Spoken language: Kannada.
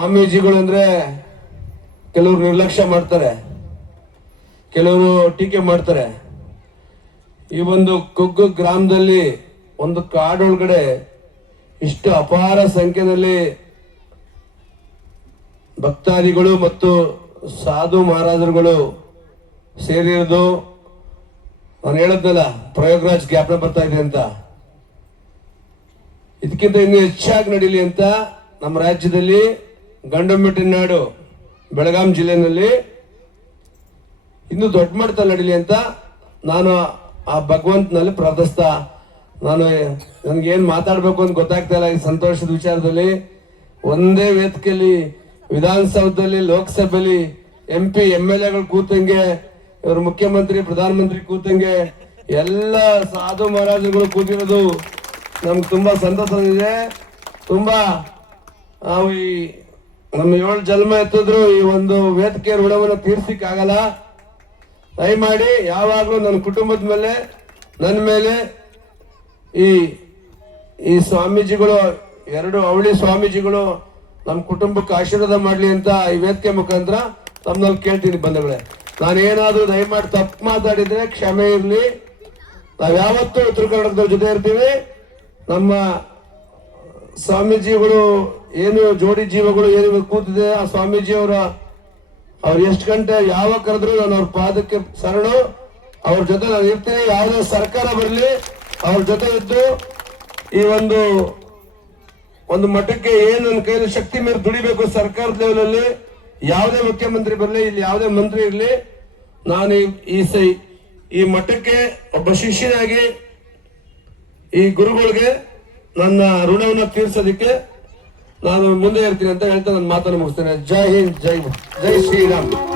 ಸ್ವಾಮೀಜಿಗಳು ಅಂದ್ರೆ ಕೆಲವರು ನಿರ್ಲಕ್ಷ್ಯ ಮಾಡ್ತಾರೆ, ಕೆಲವರು ಟೀಕೆ ಮಾಡ್ತಾರೆ. ಈ ಒಂದು ಕುಗ್ಗು ಗ್ರಾಮದಲ್ಲಿ ಒಂದು ಕಾಡೊಳಗಡೆ ಇಷ್ಟು ಅಪಾರ ಸಂಖ್ಯೆಯಲ್ಲಿ ಭಕ್ತಾದಿಗಳು ಮತ್ತು ಸಾಧು ಮಹಾರಾಜರುಗಳು ಸೇರಿರೋದು. ನಾನು ಹೇಳದ್ನಲ್ಲ, ಪ್ರಯೋಗರಾಜ್ ಜ್ಞಾಪನ ಬರ್ತಾ ಇದೆ ಅಂತ. ಇದಕ್ಕಿಂತ ಇನ್ನೂ ಹೆಚ್ಚಾಗಿ ನಡೀಲಿ ಅಂತ ನಮ್ಮ ರಾಜ್ಯದಲ್ಲಿ ಗಂಡಮೆಟ್ಟಿನಾಡು ಬೆಳಗಾಂ ಜಿಲ್ಲೆಯಲ್ಲಿ ಇನ್ನು ದೊಡ್ಡ ಮಟ್ಟದಲ್ಲಿ ನಡೀಲಿ ಅಂತ ನಾನು ಆ ಭಗವಂತನಲ್ಲಿ ಪ್ರಾರ್ಥಿಸ್ತಾ, ನಾನು ನನಗೇನು ಮಾತಾಡಬೇಕು ಅಂತ ಗೊತ್ತಾಗ್ತಾ ಇಲ್ಲ ಈ ಸಂತೋಷದ ವಿಚಾರದಲ್ಲಿ. ಒಂದೇ ವೇದಿಕೆಯಲ್ಲಿ ವಿಧಾನಸೌಧದಲ್ಲಿ, ಲೋಕಸಭೆಯಲ್ಲಿ ಎಂ ಪಿ ಎಂ ಎಲ್ ಎಗಳು ಕೂತಂಗೆ, ಇವರು ಮುಖ್ಯಮಂತ್ರಿ, ಪ್ರಧಾನಮಂತ್ರಿ ಕೂತಂಗೆ, ಎಲ್ಲ ಸಾಧು ಮಹಾರಾಜರುಗಳು ಕೂತಿರೋದು ನಮ್ಗೆ ತುಂಬಾ ಸಂತೋಷ ಇದೆ. ತುಂಬಾ ನಾವು ಈ ನಮ್ಮ ಏಳು ಜನ್ಮ ಎತ್ತಿದ್ರು ಈ ಒಂದು ವೇದಿಕೆ ಋಣವನ್ನು ತೀರ್ಸಿಕ್ ಆಗಲ್ಲ ದಯಮಾಡಿ ಯಾವಾಗಲೂ ನನ್ನ ಕುಟುಂಬದ ಮೇಲೆ, ನನ್ನ ಮೇಲೆ ಈ ಈ ಸ್ವಾಮೀಜಿಗಳು, ಎರಡು ಅವಳಿ ಸ್ವಾಮೀಜಿಗಳು ನಮ್ಮ ಕುಟುಂಬಕ್ಕೆ ಆಶೀರ್ವಾದ ಮಾಡ್ಲಿ ಅಂತ ಈ ವೇದಿಕೆ ಮುಖಾಂತರ ತಮ್ಮಲ್ಲಿ ಕೇಳ್ತೀನಿ ಬಂಧುಗಳೇ. ನಾನೇನಾದ್ರೂ ದಯಮಾಡಿ ತಪ್ಪು ಮಾತಾಡಿದರೆ ಕ್ಷಮೆ ಇರಲಿ. ನಾವು ಯಾವತ್ತೂ ಉತ್ತರ ಕನ್ನಡದ ಜೊತೆ ಇರ್ತೀವಿ. ನಮ್ಮ ಸ್ವಾಮೀಜಿಗಳು ಏನು ಜೋಡಿ ಜೀವಗಳು ಏನು ಕೂತಿದೆ, ಆ ಸ್ವಾಮೀಜಿ ಅವರ ಅವ್ರು ಎಷ್ಟು ಗಂಟೆ ಯಾವ ಕರೆದ್ರು ನಾನು ಅವ್ರ ಪಾದಕ್ಕೆ ಶರಣು ಅವ್ರ ಜೊತೆ ನಾನು ಇರ್ತೀನಿ, ಯಾವುದೇ ಸರ್ಕಾರ ಬರಲಿ, ಅವ್ರ ಜೊತೆ ಇದ್ದು ಈ ಒಂದು ಒಂದು ಮಠಕ್ಕೆ ಏನು ನನ್ನ ಕೈಯಲ್ಲಿ ಶಕ್ತಿ ಮೇಲೆ ದುಡಿಬೇಕು ಸರ್ಕಾರದ ಲೆವೆಲಲ್ಲಿ ಯಾವುದೇ ಮುಖ್ಯಮಂತ್ರಿ ಬರಲಿ, ಇಲ್ಲಿ ಯಾವುದೇ ಮಂತ್ರಿ ಇರಲಿ, ನಾನು ಈ ಸೈ ಈ ಮಠಕ್ಕೆ ಒಬ್ಬ ಶಿಷ್ಯನಾಗಿ ಈ ಗುರುಗಳಿಗೆ ನನ್ನ ಋಣವನ್ನು ತೀರ್ಸೋದಕ್ಕೆ ನಾನು ಮುಂದೆ ಇರ್ತೀನಿ ಅಂತ ಹೇಳ್ತಾ ನನ್ನ ಮಾತನ್ನು ಮುಗಿಸ್ತೇನೆ. ಜೈ ಹಿಂದ್, ಜೈ ಜೈ ಶ್ರೀರಾಮ್.